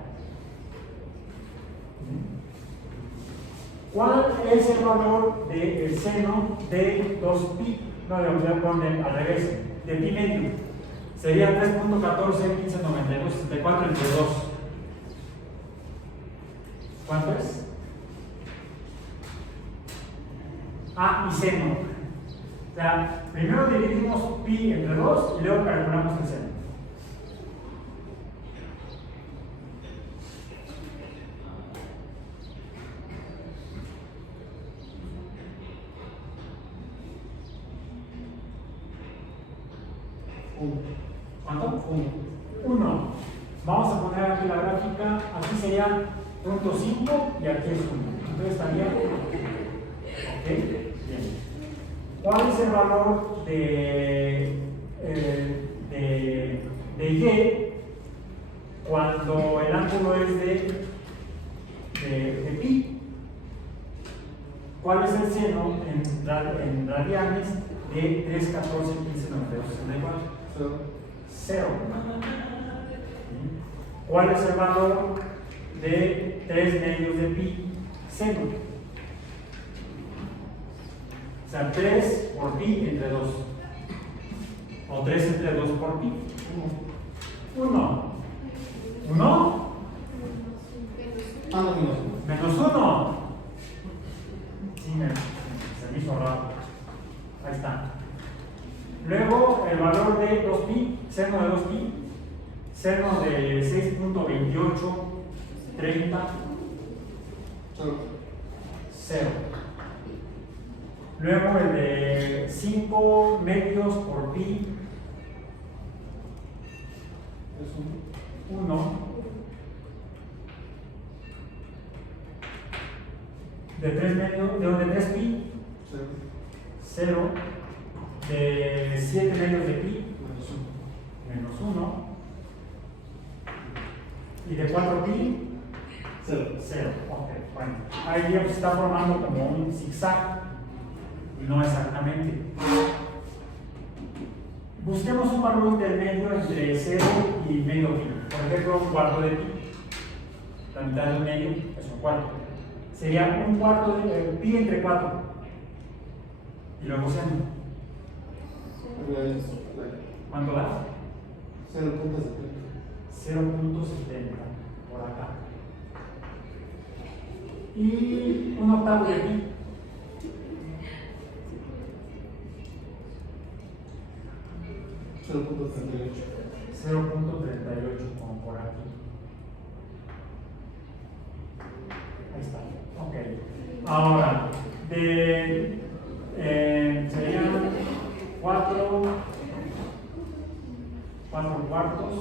¿Cuál es el valor del seno de 2pi? No, le voy a poner al revés, de pi medio. Sería 3.14, 1592, 64 entre 2. ¿Cuánto es? Y seno. O sea, primero dividimos pi entre 2 y luego calculamos el seno. ¿Cuánto? 1. Vamos a poner aquí la gráfica. Aquí sería punto 5 y aquí es 1. Entonces estaría. Ok, bien. ¿Cuál es el valor de y cuando el ángulo es de pi? ¿Cuál es el seno en radianes de 3, 14, 15, 92, 64? 0. ¿Cuál es el valor de 3 medios de pi seno? O sea, 3 por pi entre 2. O 3 entre 2 por pi. 1. 1. Menos 1. Sí, se me hizo raro. Ahí está. Luego el valor de 2pi, seno de 2pi, seno de 6.28, 30, 0. Luego el de 5 medios por pi, es 1. De 3 medios, de 3 pi, 0. De 7 medios de pi, menos 1. Y de 4 pi, 0. Ok, bueno. Ahí ya se está formando como un zigzag. No exactamente. Busquemos un valor intermedio entre 0 y medio pi. Por ejemplo, un cuarto de pi. La mitad de un medio es un cuarto. Sería un cuarto de pi entre 4. Y luego seno. ¿Cuánto da? 0.70. 0.70 por acá. Y un octavo de pi. 0.38. 0.38 como por aquí. Ahí está. Ok. Ahora, serían 4 cuartos,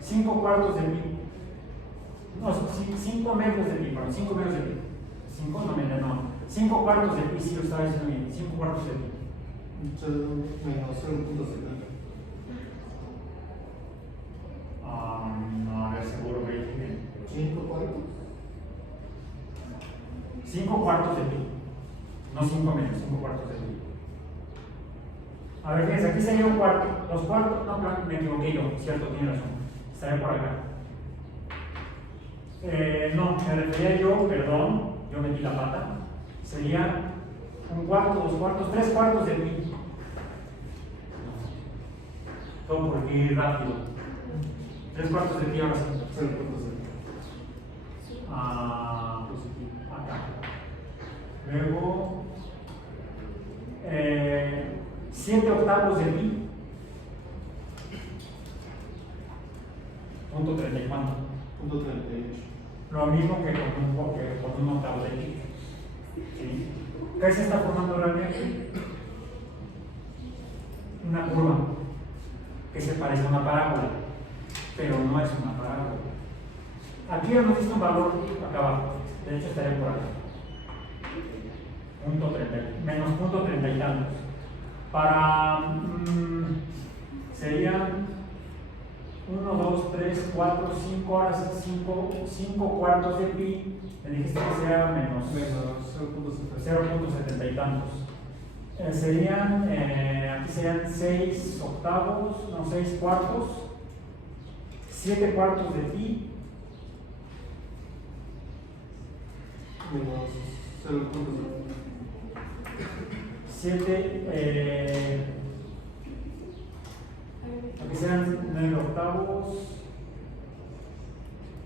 5 cuartos de pi. No, 5 medios de pi, perdón, 5 medios de pi. 5 no. 5 cuartos de pi, sí lo estaba diciendo bien. 5 cuartos de pi. Menos 0.70. No, a ver, seguro que dije. 5 cuartos. 5 cuartos de pi. No 5 medios, 5 cuartos de pi. A ver, fíjense, aquí sería un cuarto. Los cuartos, no, me equivoqué yo, cierto, tiene razón. Estaría por acá. No, me refería yo, perdón, yo metí la pata. Sería un cuarto, 2 cuartos, 3 cuartos de pi. Todo por ir rápido. 3/4 de pi ahora sí. 0.0. Acá. Luego, 7/8 de pi. Punto 30 y cuánto. Punto 38. Lo mismo que con un octavo de pi. ¿Sí? ¿Qué se está formando realmente? Una curva que se parece a una parábola, pero no es una parábola. Aquí ya nos dice un valor acá abajo, de hecho estaría por acá. Punto 30, menos punto 30 y tantos. Para serían 1, 2, 3, 4, 5 horas, 5 cuartos de pi. Me dijiste que sea menos 0.70 y tantos. Serían, aquí serían 6 octavos, no 6 cuartos, 7 cuartos de pi. Menos 0.0. 7, aquí sean 9 octavos,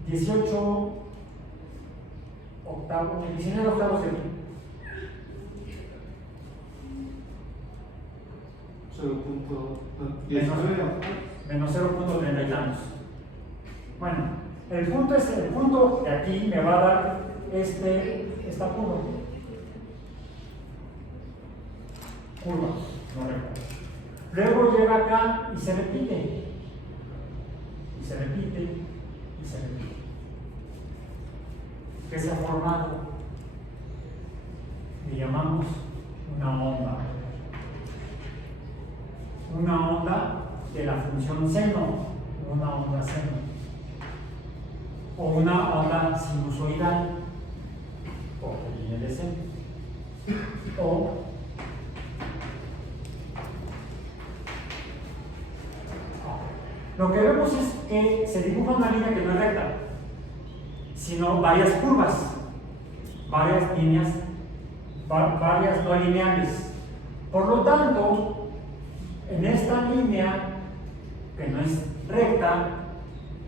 18 octavos, 19 octavos de pi. 0.19. Menos 0.30 y tantos. Bueno, el punto de aquí me va a dar esta curva. No recuerdo. Luego llega acá y se repite. Y se repite, y se repite. ¿Qué se ha formado? Le llamamos una onda. Una onda de la función seno, una onda seno, o una onda sinusoidal, por línea de seno, o lo que vemos es que se dibuja una línea que no es recta, sino varias curvas, varias líneas, varias no lineales. Por lo tanto, en esta línea, que no es recta,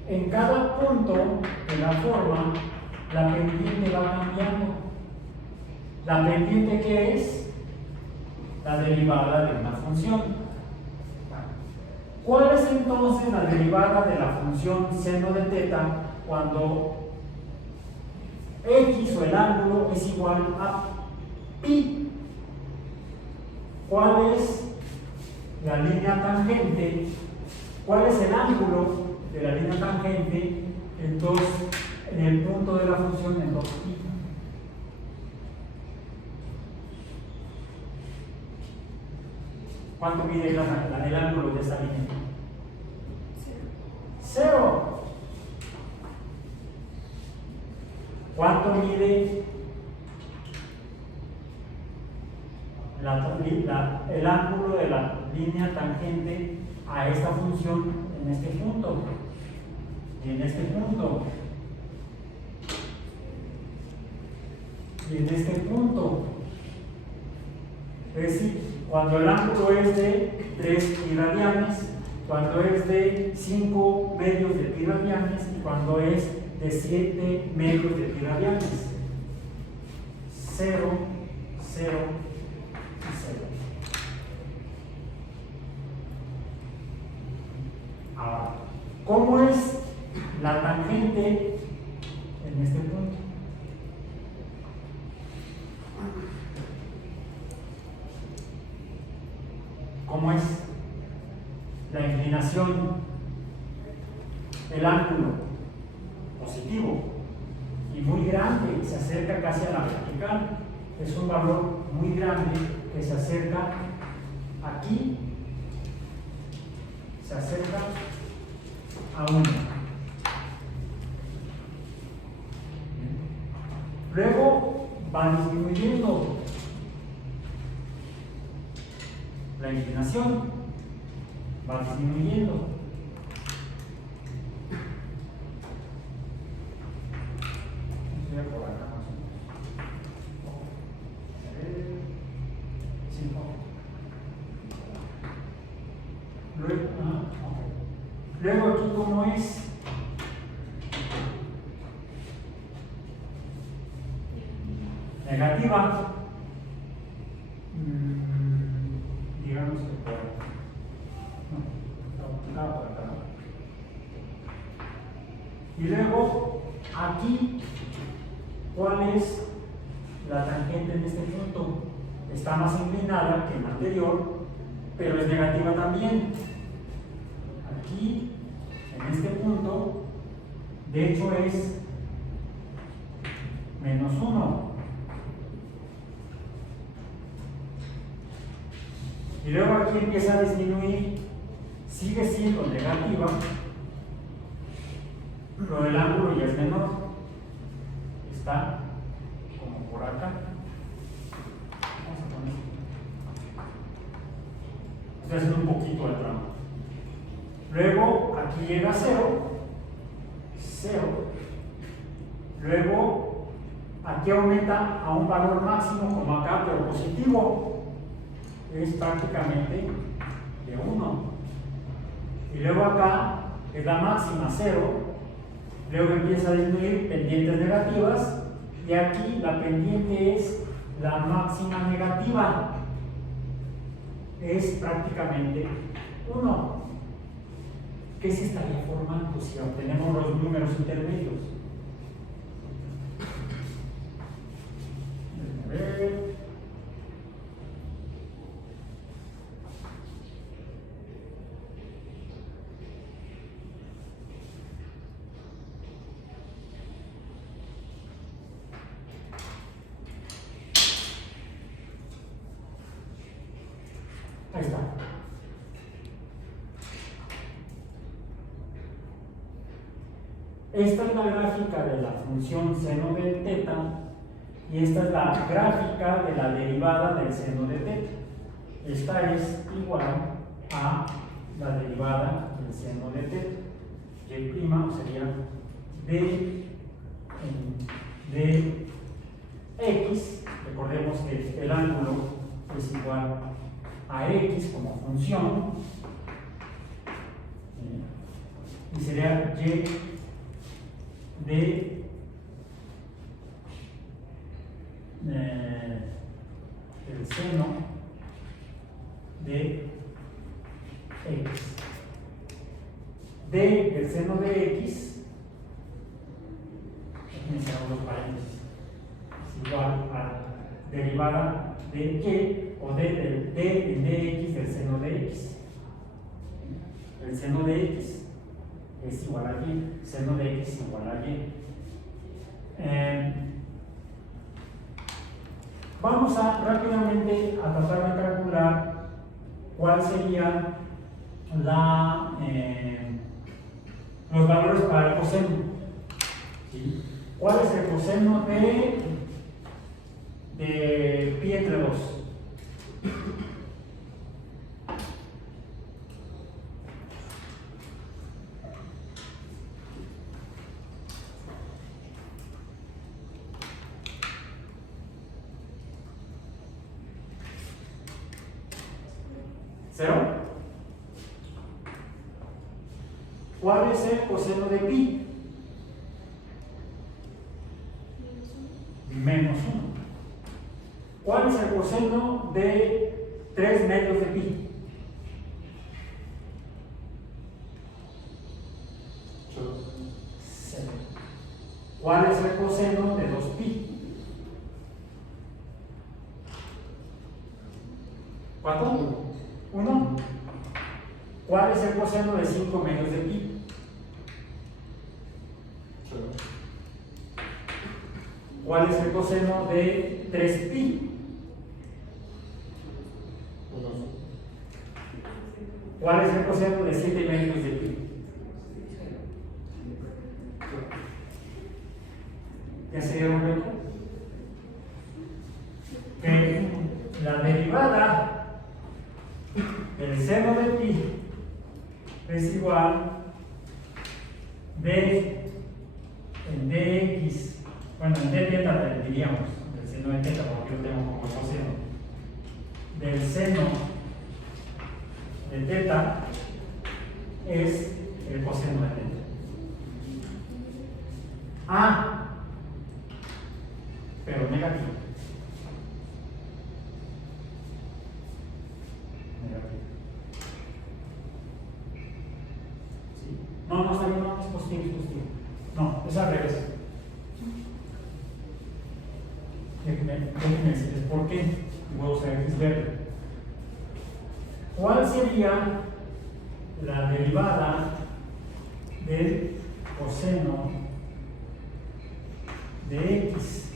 en cada punto de la forma, la pendiente va cambiando. ¿La pendiente qué es? La derivada de una función. ¿Cuál es entonces la derivada de la función seno de teta cuando x o el ángulo es igual a pi? ¿Cuál es la línea tangente? ¿Cuál es el ángulo de la línea tangente en el punto de la función en 2pi? ¿Cuánto mide el ángulo de esta línea? 0. ¿Cuánto mide el ángulo de la línea tangente a esta función en este punto? Y en este punto. Y en este punto. Es decir, cuando el ángulo es de 3 pi radianes, cuando es de 5 medios de pi radianes y cuando es de 7 medios de pi radianes. 0, 0 y 0. Ahora, ¿cómo es la tangente en este punto? ¿Cómo es la inclinación, el ángulo positivo y muy grande, se acerca casi a la vertical? Es un valor muy grande que se acerca aquí, se acerca a 1. Luego va disminuyendo la inclinación, va disminuyendo. Por acá más o menos. Sí, luego, okay. Luego aquí, ¿cómo es arriba, digamos que por acá. No, por acá. Y luego, aquí, ¿cuál es la tangente en este punto? Está más inclinada que en el anterior, pero es negativa también. Aquí, en este punto, de hecho es -1. Y luego aquí empieza a disminuir, sigue siendo negativa, pero el ángulo ya es menor. Está como por acá. Vamos a poner. Estoy haciendo un poquito de tramo. Luego aquí llega a 0. Luego aquí aumenta a un valor máximo como acá, pero positivo. Es prácticamente de 1. Y luego acá es la máxima 0. Luego empieza a disminuir pendientes negativas. Y aquí la pendiente es la máxima negativa. Es prácticamente 1. ¿Qué se estaría formando si obtenemos los números intermedios? A ver. Ahí está. Esta es la gráfica de la función seno de teta y esta es la gráfica de la derivada del seno de teta. Esta es igual a la derivada del seno de teta. Y' sería de x. Recordemos que el ángulo es igual a x como función. Y sería y del seno de x. Del seno de x, aquí cerramos los paréntesis, es igual a derivada de y o de dx del seno de x. El seno de x es igual a y, seno de x igual a y. Vamos a rápidamente a tratar de calcular cuál sería los valores para el coseno. ¿Sí? ¿Cuál es el coseno de pi entre 2? ¿Cero? ¿Cuál es el coseno de pi? -1. ¿Cuál es el coseno de 3 medios de pi? 0. ¿Cuál es el coseno de 2pi? 4. 1. ¿Cuál es el coseno de 5 medios de pi? 0. ¿Cuál es el coseno de 3pi? 1. ¿Cuál es el coseno de 7 medios de pi? ¿Ya se dieron cuenta? Que la derivada del seno de pi es igual de en dx, bueno, en d teta diríamos, del seno de teta porque yo tengo como coseno, del seno de teta es el coseno de teta. Pero negativo. No, está bien, no, es positivo, es positivo. No, es al revés. Déjenme decirles por qué. Voy a usar X verde. ¿Cuál sería la derivada del coseno de X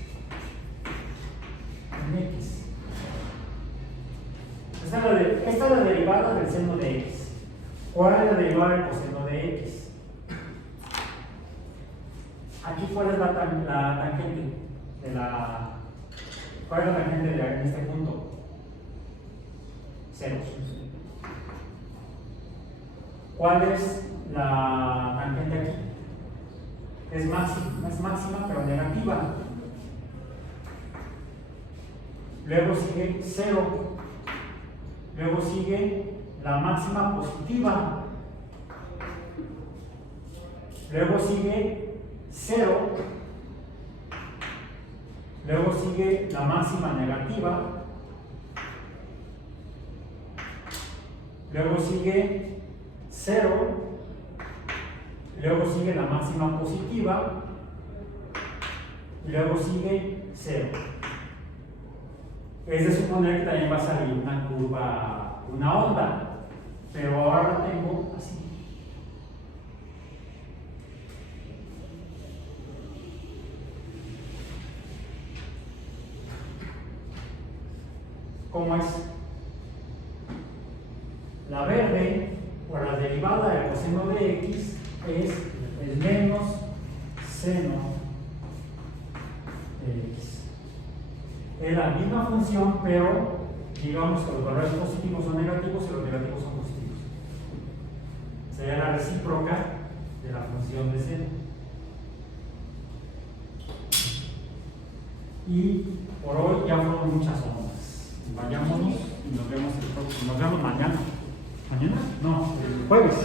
en X? Esta es la derivada del seno de X. ¿Cuál es la derivada del coseno de X? Aquí, ¿cuál es la tangente de la... ¿Cuál es la tangente en este punto? Ceros. ¿Cuál es la tangente aquí? Es máxima, pero negativa. Luego sigue 0. Luego sigue la máxima positiva. Luego sigue 0. Luego sigue la máxima negativa. Luego sigue 0. Luego sigue la máxima positiva. Y luego sigue 0. Es de suponer que también va a salir una curva, una onda. Pero ahora la tengo así. ¿Cómo es? La verde, o la derivada del coseno de X, es el menos seno de X. Es la misma función, pero digamos que los valores positivos son negativos y los negativos son positivos. Sería la recíproca de la función de seno. Y por hoy ya fueron muchas ondas. Vayámonos y nos vemos mañana. ¿Mañana? No, el jueves.